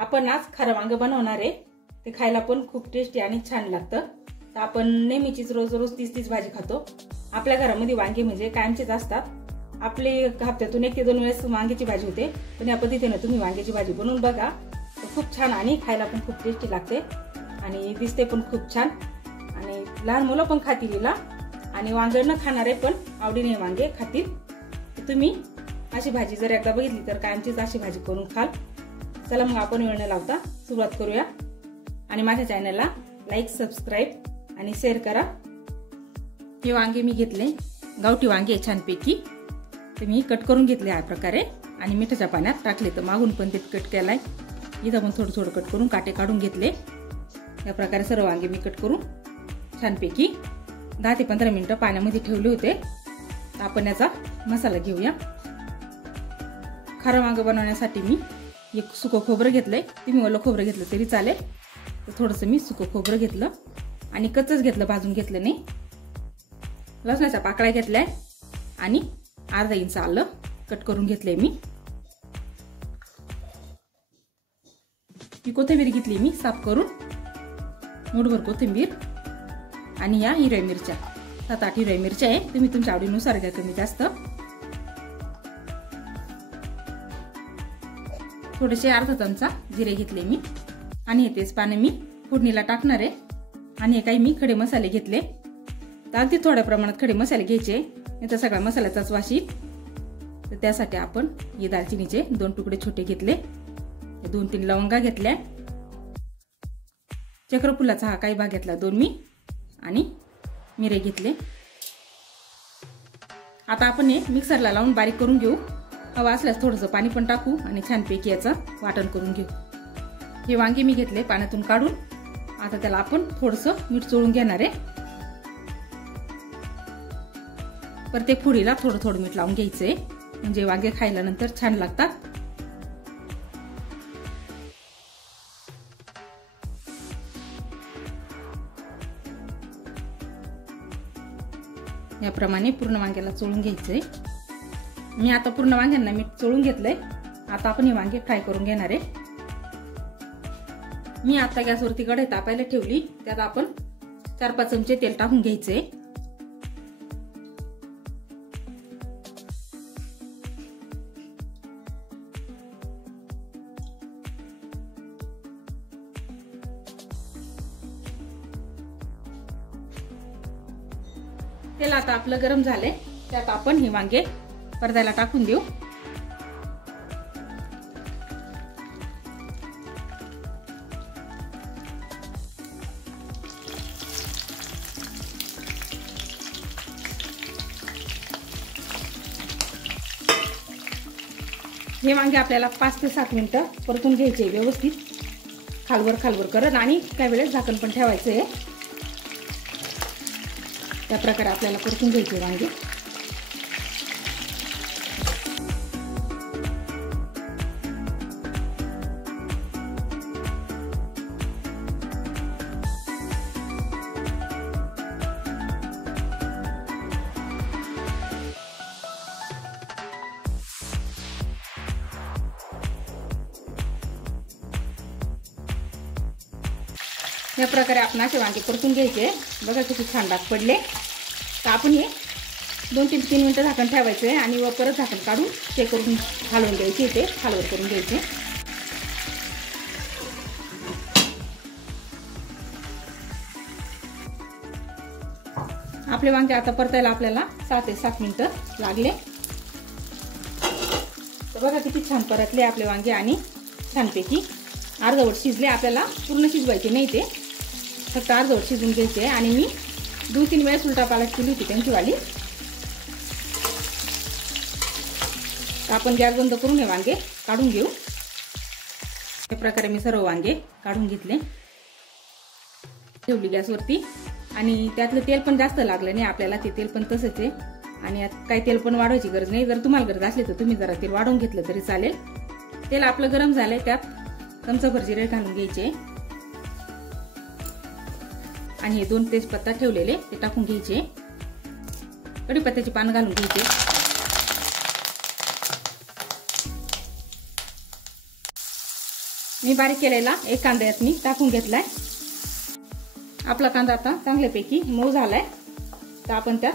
आपण आज खारं वांग बनवणार आहे। ते खायला पण खूप टेस्टी आणि छान लागतं। तर आपण नेहमीचीच रोज रोज तीच भाजी खातो। आपल्या घरामध्ये वांगे म्हणजे कायमचेच असतात। आपले हप्त्यातून 1 ते 2 वेळेस वांग्याची भाजी होते, पण या पद्धतीने तुम्ही वांग्याची भाजी बनवून बघा, तर खूप छान आणि खायला पण खूप टेस्टी लागते आणि दिसते पण खूप छान आणि लहान मुलं पण खातील हिला आणि वांग न खाणारे पण आवडीने वांगे खातील। तुम्ही अशी भाजी जर एकदा बघितली तर कायमचीच अशी भाजी करून खाल। चला मग आपण वेळ न लावता सुरुवात करूया आणि माझ्या चॅनलला लाईक, सबस्क्राइब आणि शेअर करा। हे वांगे मी घेतले, गावठी वांगे छानपैकी ते मी कट करून घेतले या प्रकारे आणि मिठाच्या पाण्यात टाकले। तर मागून पण ते कट केलाय, इथं पण थोडं थोडं कट करून काटे काढून घेतले। या प्रकारे सर्व वांगे मी कट करून छानपैकी 10 ते 15 मिनिटं पाण्यामध्ये ठेवले होते। तर आपण याचा मसाला घेऊया। खारं वांग बनवण्यासाठी मी एक सुकं खोबरं घेतलंय, तुम्ही ओलं खोबरं घेतलं तरी चालेल। तर थोडंसं मी सुकं खोबरं घेतलं आणि कच्चच घेतलं, भाजून घेतलं नाही। लसणाच्या पाकळ्या घेतल्या आणि अर्धा इंच आलं कट करून घेतलंय मी। ही कोथिंबीर घेतली मी साफ करून, मूठभर कोथिंबीर आणि या हिरव्या मिरच्या 7-8 हिरव्या मिरच्या आहे, तुम्ही तुमच्या आवडीनुसार घ्या कमी जास्त। थोडेसे अर्धा चमचा जिरे घेतले मी आणि हे तेजपान मी फोडणीला टाकणार आहे। आणि हे काही मी खडे मसाले घेतले, तर अगदी थोड्या प्रमाणात खडे मसाले घ्यायचे, नाही तर सगळा मसाल्याचाच वास येईल। तर त्यासाठी आपण हे दालचिनीचे 2 तुकडे छोटे घेतले, 2-3 लवंगा घेतल्या, चक्रफुलाचा हा काही भाग घेतला 2 मी आणि मिरे घेतले। आता आपण हे मिक्सरला लावून बारीक करून घेऊ। हवा असल्यास थोडंसं पाणी पण टाकू आणि छानपैकी याचं वाटण करून घेऊ। हे वांगे मी घेतले पाण्यातून काढून, आता त्याला आपण थोडंसं मीठ चोळून घेणार आहे। प्रत्येक फोडीला थोडं थोडं मीठ लावून घ्यायचंय, म्हणजे वांगे खायला नंतर छान लागतात। याप्रमाणे पूर्ण वांग्याला चोळून घ्यायचंय। मी आता पूर्ण वांग्यांना मीठ चोळून घेतलंय। आता आपण हे वांगे फ्राय करून घेणार आहे। मी आता गॅसवरती कढई तापायला ठेवली, त्यात आपण 4-5 चमचे तेल टाकून घ्यायचे। तेल आता आपलं गरम झालंय, त्यात आपण हे वांगे परतायला टाकून देऊ। हे वांगे आपल्याला 5 ते 7 मिनिटं परतून घ्यायचे व्यवस्थित, खालवर करत, आणि काही वेळेस झाकण पण ठेवायचं आहे। त्या प्रकारे आपल्याला परतून घ्यायचे वांगे। या प्रकारे आपण असे वांगे परतून घ्यायचे। बघा किती छान डाग पडले। तर आपण हे 2 ते 3 मिनिटं झाकण ठेवायचं आहे आणि परत झाकण काढून चेक करून हलवून घ्यायचे, ते खालवर करून घ्यायचे। आपले वांगे आता परतायला आपल्याला 6 ते 7 मिनिटं लागले। तर बघा किती छान परतले आपले वांगे आणि छानपैकी अर्धवट शिजले। आपल्याला पूर्ण शिजवायचे नाही, ते फक्त अर्धवट शिजून घ्यायचे। आणि मी 2-3 वेळेस उलटा पालट केली होती त्यांची वाली। तर आपण गॅस बंद करून हे वांगे काढून घेऊ। या प्रकारे मी सर्व वांगे काढून घेतले, ठेवली गॅसवरती आणि त्यातलं तेल पण जास्त लागलं नाही आपल्याला, ते तेल पण तसंच आहे आणि यात काही तेल पण वाढवायची गरज नाही। जर तुम्हाला गरज असली तर तुम्ही जरा तेल वाढवून घेतलं तरी चालेल। तेल आपलं गरम झालंय, त्यात चमचाभर जिरे घालून घ्यायचे आणि हे 2 तेजपत्ता ठेवलेले ते टाकून घ्यायचे। कढीपत्त्याची पानं घालून घ्यायचे। मी बारीक केलेला एक कांदा यात मी टाकून घेतलाय। आपला कांदा आता चांगल्यापैकी मऊ झालाय, तर आपण त्यात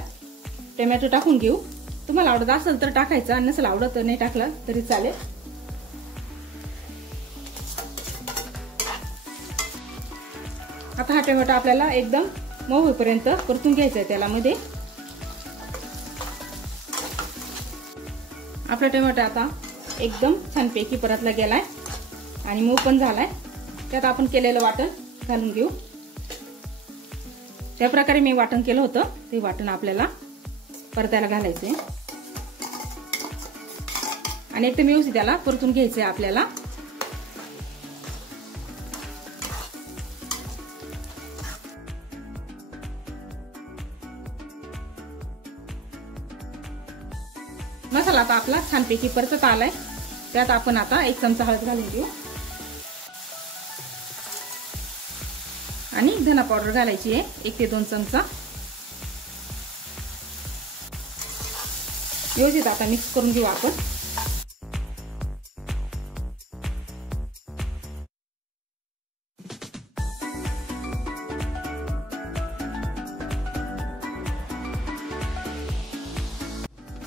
टोमॅटो टाकून घेऊ। तुम्हाला आवडत असेल तर टाकायचं, आणि नसेल आवडत तर नाही टाकलं तरी चालेल। आता हा टोमॅटो आपल्याला एकदम मऊ होईपर्यंत परतून घ्यायचा आहे तेलामध्ये। आपला टोमॅटो आता एकदम छानपैकी परतला गेलाय आणि मऊ पण झालाय। त्यात आपण केलेलं वाटण घालून घेऊ। त्या प्रकारे मी वाटण केलं होतं, ते वाटण आपल्याला परतायला घालायचंय आणि एकदम व्यवस्थित त्याला परतून घ्यायचंय आपल्याला। मसाला आता आपला छानपैकी परतत आलाय। त्यात आपण आता 1 चमचा हळद घालून घेऊ आणि धना पावडर घालायची आहे 1 ते 2 चमचा। व्यवस्थित आता मिक्स करून घेऊ आपण।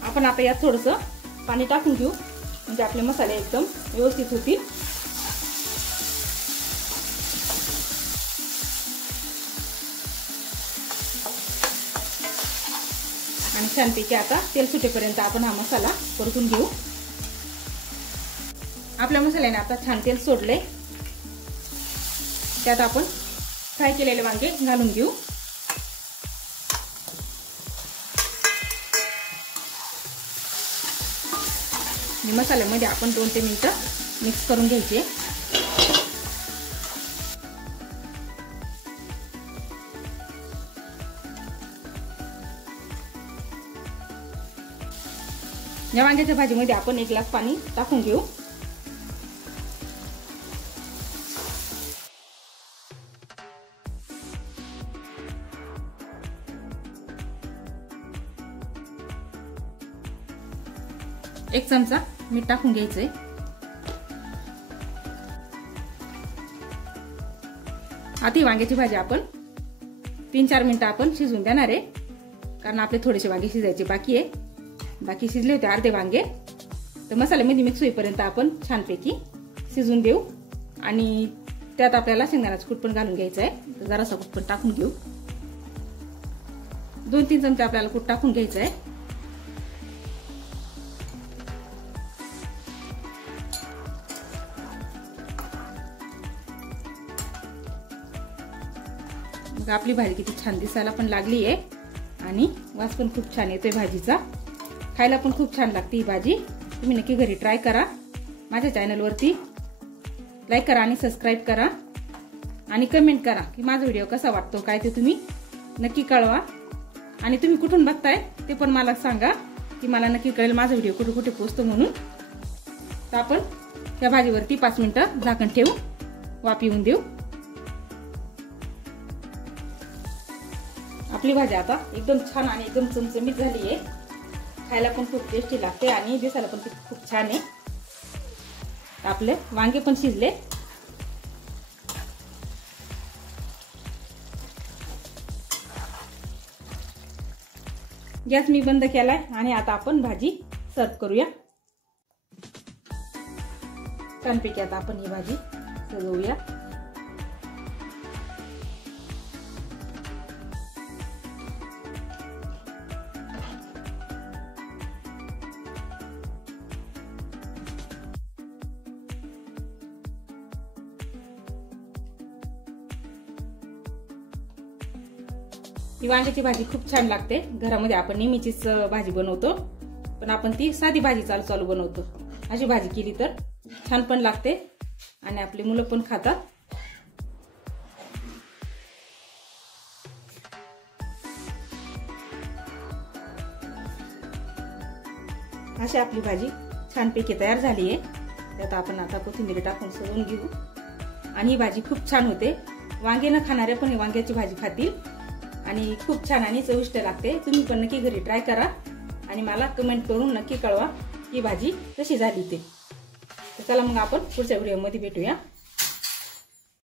आपण आता यात थोडंसं पाणी टाकून घेऊ, म्हणजे आपले मसाले एकदम व्यवस्थित होतील। आणि छानपैकी आता तेल सुटेपर्यंत आपण हा मसाला परतून घेऊ। आपल्या मसाल्याने आता छान तेल सोडले। त्यात आपण फ्राय केलेले वांगे घालून घेऊ। मसाल्यामध्ये आपण 2 ते 3 मिनिटं मिक्स करून घ्यायचे। या वांग्याच्या भाजीमध्ये आपण 1 ग्लास पाणी टाकून घेऊ। एक चमचा मीठ टाकून घ्यायचंय। आता ही वांग्याची भाजी आपण 3-4 मिनिटं आपण शिजून देणार आहे, कारण आपले थोडेसे वांगे शिजायचे बाकी आहे। बाकी शिजले होते अर्धे वांगे, तर मसाल्यामध्ये मिक्स होईपर्यंत आपण छानपैकी शिजून देऊ। आणि त्यात आपल्याला शेंगदाण्याचं कूट पण घालून घ्यायचं आहे, तर जरासा कूट पण टाकून घेऊ। 2-3 चमचे आपल्याला कूट टाकून घ्यायचं आहे। मग आपली भाजी किती छान दिसायला पण लागली आहे आणि वास पण खूप छान येतोय भाजीचा। खायला पण खूप छान लागते ही भाजी। तुम्ही नक्की घरी ट्राय करा। माझ्या चॅनलवरती लाईक करा आणि सबस्क्राईब करा आणि कमेंट करा की माझा व्हिडिओ कसा वाटतो काय ते तुम्ही नक्की कळवा। आणि तुम्ही कुठून बघताय ते पण मला सांगा, की मला नक्की कळेल माझा व्हिडिओ कुठे कुठे पोहोचतो म्हणून। तर आपण त्या भाजीवरती 5 मिनिटं झाकण ठेवू, वाफ येऊन देऊ। आपली भाजी आता एकदम छान आणि एकदम चमचमीत झाली आहे। खायला पण खूप टेस्टी लागते आणि दिसायला पण खूप छान आहे। आपले वांगे पण शिजले। गॅस मी बंद केलाय आणि आता आपण भाजी सर्व करूया। छानपैकी आता आपण ही भाजी सजवूया। ही वांग्याची भाजी खूप छान लागते। घरामध्ये आपण नेहमीचीच भाजी बनवतो, पण आपण ती साधी भाजी चालू बनवतो। अशी भाजी केली तर छान पण लागते आणि आपली मुलं पण खातात। अशी आपली भाजी छानपैकी तयार झाली आहे। त्यात आपण आता कोथिंबीर टाकून सजवून घेऊ आणि ही भाजी खूप छान होते। वांगे न खाणारे पण ही वांग्याची भाजी खातील आणि खूप छान आणि चविष्ट लागते। तुम्ही पण नक्की घरी ट्राय करा आणि मला कमेंट करून नक्की कळवा ही भाजी कशी झाली ते। तर चला मग आपण पुढच्या व्हिडिओमध्ये भेटूया।